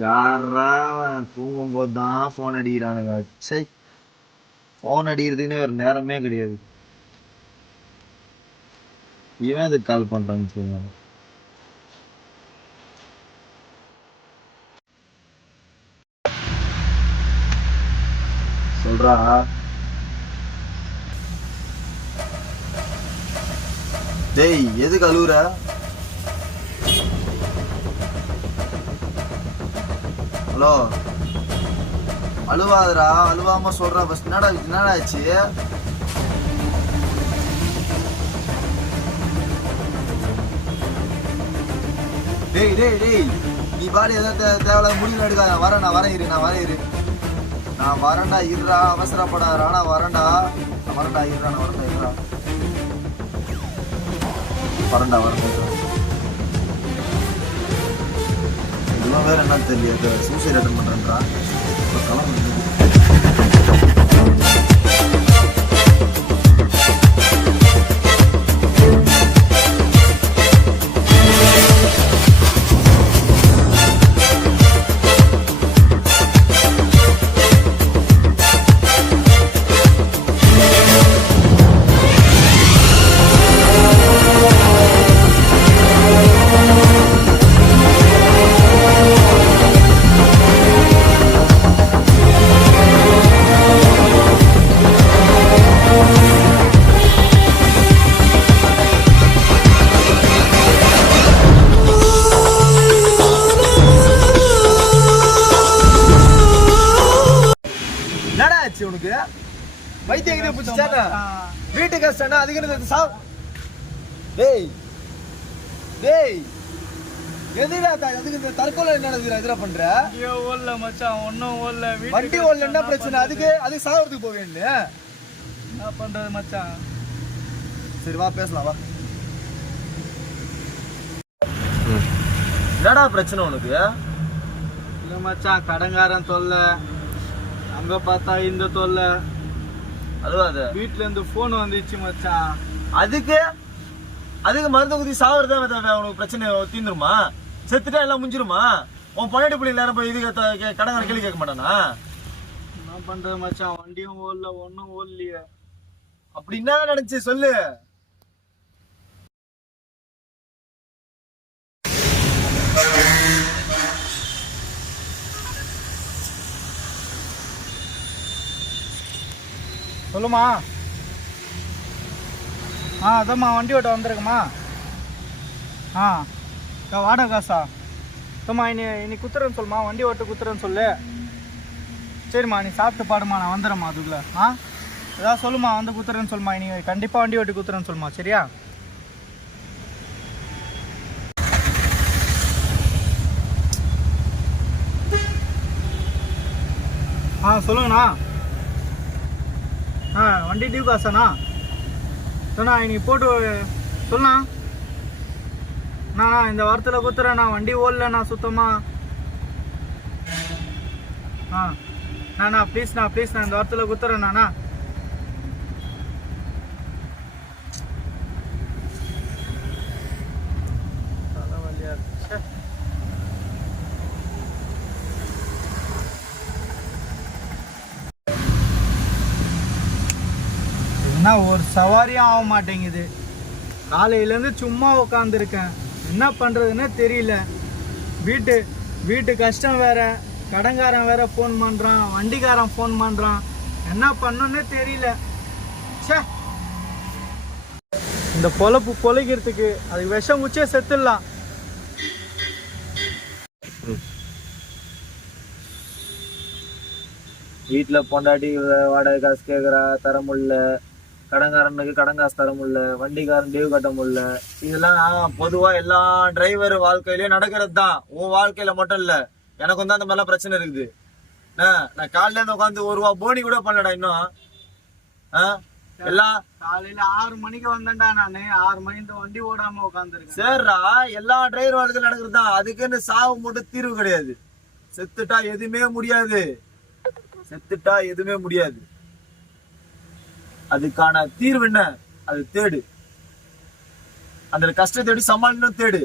யாரா தூங்கும் போது தான் போன் அடிக்கிறானுங்க. சை, போன் அடிக்கிறதுக்குன்னு ஒரு நேரமே கிடையாது. இவன் எதுக்கு கால் பண்றான்னு சொல்லுவாங்க. சொல்றா. டேய், எதுக்கு அழுவுற? ஹலோ, அழுவாதடா. அழுவாம சொல்றா ஃபர்ஸ்ட். என்னடா ஆச்சு? டேய் டேய் டேய், நீ பாடி ஏதாவது தேவையில்லாத முடிவு எடுக்காத. நான் வரேன் இரு. நான் வரேன்டா, இருடா. அவசரப்படாதடா. நான் வரேன்டா இருடா. வரேன்டா. இதெல்லாம் வேற என்ன தெரியல. சூசைட் அட்டன் பண்றேன்டா. கிளம்பு. உனக்கு வைத்தியம் பிடிச்சானா? வீட்டு கஷ்டம் அதுக்கு சாவு. டேய் டேய், எதுடா அதுக்கு இந்த தற்கொலை நடக்குது? எதிரா பண்ற ஓடல மச்சான், ஒன்னும் ஓடல. வண்டி ஓடல, என்ன பிரச்சனை? அதுக்கு சாவறதுக்கு போக வேண்டிய என்ன பண்றது மச்சான்? சரி வா பேசலாம், வா. என்னடா பிரச்சனை உனக்கு? இல்ல மச்சான், கடங்காரன் தொல்லை, அங்க பார்த்தா இந்த தொல்லை. அழுவாத. வீட்டுல இருந்து போன் வந்துச்சு மச்சான். அதுக்கு மருந்து குத்தி சாவறதா உனக்கு பிரச்சனை தீந்துருமா? செத்துட்டா எல்லாம் முடிஞ்சிருமா? உன் பொண்டாட்டி பிள்ளைங்க நேரம் போய் இது கடங்காரன் கேள்வி கேட்க மாட்டானா? என்ன பண்றது மச்சான், வண்டியும் ஓடல, ஒன்னும் ஓடலையே. அப்படி என்ன நினைச்சு சொல்லு. சொல்லுமா. அதாம்மா வண்டி ஓட்ட வந்துருக்குமா. வாடகை காசா? அம்மா இனி குத்துறேன்னு சொல்லுமா, வண்டி ஓட்ட குத்துறேன்னு சொல்லு. சரிம்மா, நீ சாப்பிட்டு பாடுமா, நான் வந்துடுறேம்மா அதுக்குள்ள. ஏதாவது சொல்லுமா, வந்து குத்துறேன்னு சொல்லுமா. இனி கண்டிப்பாக வண்டி ஓட்டி குத்துறேன்னு சொல்லுமா, சரியா? சொல்லுங்கண்ணா. வண்டி டியூ காசாண்ணா? சொண்ணா இனி போட்டு சொல்லண்ணா. இந்த வாரத்தில் குத்துறேண்ணா, வண்டி ஓடலண்ணா சுத்தமா. ப்ளீஸ்ண்ணா இந்த வாரத்தில் குத்துறேண்ணா. தலைவலியா இருக்கு. என்ன ஒரு சவாரியும் ஆக மாட்டேங்குது. காலையிலேருந்து சும்மா உட்காந்துருக்கேன், என்ன பண்ணுறதுன்னு தெரியல. வீட்டு கஷ்டம் வேற, கடங்காரன் வேற ஃபோன் பண்ணுறான், வண்டிக்காரன் ஃபோன் பண்ணுறான், என்ன பண்ணுன்னு தெரியல. சே, இந்த பொழப்பு பொழைக்கிறதுக்கு அதுக்கு விஷம் குச்சே செத்துடலாம். வீட்டில் பொண்டாட்டி வாடகை காசு கேட்குறா, தர முடியல. கடங்காரனுக்கு கடன் காசு தர முடியல. வண்டிக்காரன் டீவ் கட்ட முடியல. இதெல்லாம் பொதுவா எல்லா டிரைவர் வாழ்க்கையிலயும் நடக்கிறது தான். உன் வாழ்க்கையில மட்டும் இல்ல, எனக்கும் தான் அந்த மாதிரிலாம் பிரச்சனை இருக்குது. நான் காலையில இருந்து உட்காந்து ஒரு ரூபா போனி கூட பண்ணலடா இன்னும். எல்லாம் காலையில 6 மணிக்கு வந்தேன்டா நானு. 6 மணிக்கு வண்டி ஓடாம உட்காந்துருக்கேன். சரிடா, எல்லா டிரைவர் வாழ்க்கையில நடக்கிறது தான். அதுக்குன்னு சாவு மட்டும் தீர்வு கிடையாது. செத்துட்டா எதுவுமே முடியாது. அதுக்கான தீர்வு என்ன? அது தேடு. அந்த கஷ்டத்தை எப்படி சமாளிக்கணும் தேடு.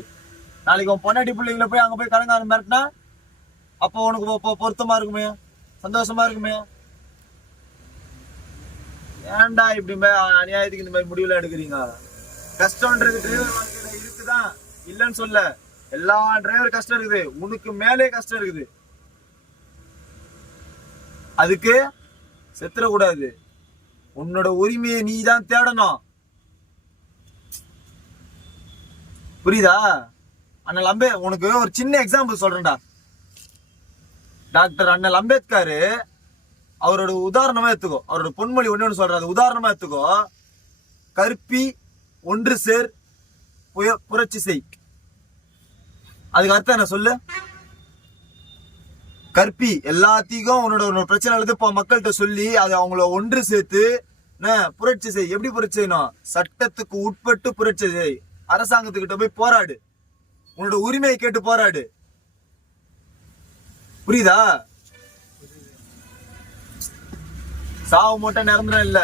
நாளைக்கு உன் பொண்டாட்டி பிள்ளைங்களை போய் அங்க போய் கடங்காரன் மிரட்டினா அப்போ உனக்கு பொருத்தமா இருக்குமே, சந்தோஷமா இருக்குமே. ஏன்டா இப்படி அநியாயத்துக்கு இந்த மாதிரி முடிவுல எடுக்கிறீங்க? கஷ்டம்ன்றது டிரைவர் வாழ்க்கையில இருக்குதான், இல்லைன்னு சொல்ல. எல்லா டிரைவர் கஷ்டம் இருக்குது, உனக்கு மேலே கஷ்டம் இருக்குது. அதுக்கு செத்துறக்கூடாது. உன்னோட உரிமையை நீ தான் தேடணும். புரியுதா? அண்ணல் உனக்கு ஒரு சின்ன எக்ஸாம்பிள் சொல்றேன்டா. டாக்டர் அண்ணல் அம்பேத்கர் அவரோட உதாரணமா எடுத்துக்கோ. அவரோட பொன்மொழி ஒண்ணு சொல்றாரு, உதாரணமா எடுத்துக்கோ. கற்பி ஒன்று சேர் புரட்சி செய். அதுக்கு அர்த்தம் என்ன சொல்லு? கற்பி எல்லாத்தையும் உன்னோட பிரச்சனை எழுது மக்கள்கிட்ட சொல்லி அதை அவங்கள ஒன்று சேர்த்து புரட்சி செய். எப்படி புரட்சி செய்யணும்? சட்டத்துக்கு உட்பட்டு புரட்சி செய். அரசாங்கத்துக்கிட்ட போய் போராடு, உன்னோட உரிமையை கேட்டு போராடு. புரியுதா? சாவு மட்டும் நிரந்தரம் இல்ல.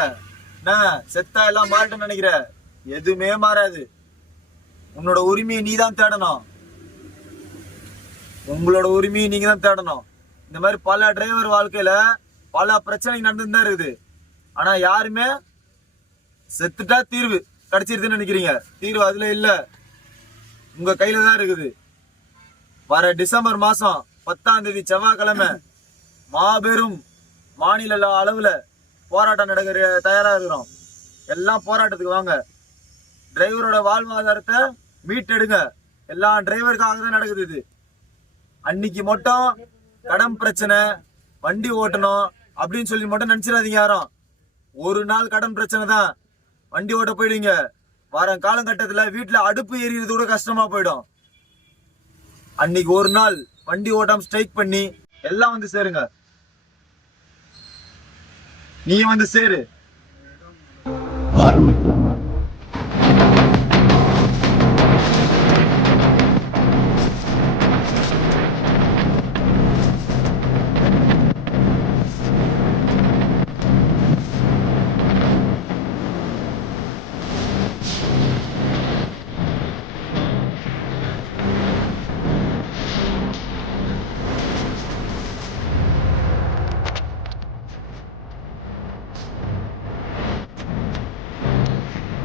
செத்தா எல்லாம் மாறட்டும் நினைக்கிற? எதுவுமே மாறாது. உன்னோட உரிமையை நீ தான் தேடணும். உங்களோட உரிமையை நீங்க தான் தேடணும். இந்த மாதிரி பல டிரைவர் வாழ்க்கையில பல பிரச்சனை நடந்துதான் இருக்குது. ஆனா யாருமே செத்துட்டா தீர்வு கிடைச்சிருதுன்னு நினைக்கிறீங்க. தீர்வு அதுல இல்ல, உங்க கையில தான் இருக்குது. வர டிசம்பர் மாசம் 10ஆம் தேதி செவ்வாய்க்கிழமை மாபெரும் மாநில அளவுல போராட்டம் நடக்கிற தயாரா இருக்கிறோம். எல்லாம் போராட்டத்துக்கு வாங்க. டிரைவரோட வாழ்வாதாரத்தை மீட்டெடுங்க. எல்லா டிரைவருக்காக தான் நடக்குது இது. அன்னைக்கு மட்டும் கடன் பிரச்சனை, வண்டி ஓட்டணும் அப்படின்னு சொல்லி மட்டும் நினைச்சிடாதீங்க யாரும். ஒரு நாள் கடன் பிரச்சனை தான், வண்டி ஓட்ட போயிடுங்க. வர காலகட்டத்துல வீட்டுல அடுப்பு எரியுறது கூட கஷ்டமா போயிடும். அன்னைக்கு ஒரு நாள் வண்டி ஓட்டாம ஸ்ட்ரைக் பண்ணி எல்லாம் வந்து சேருங்க. நீ வந்து சேரு.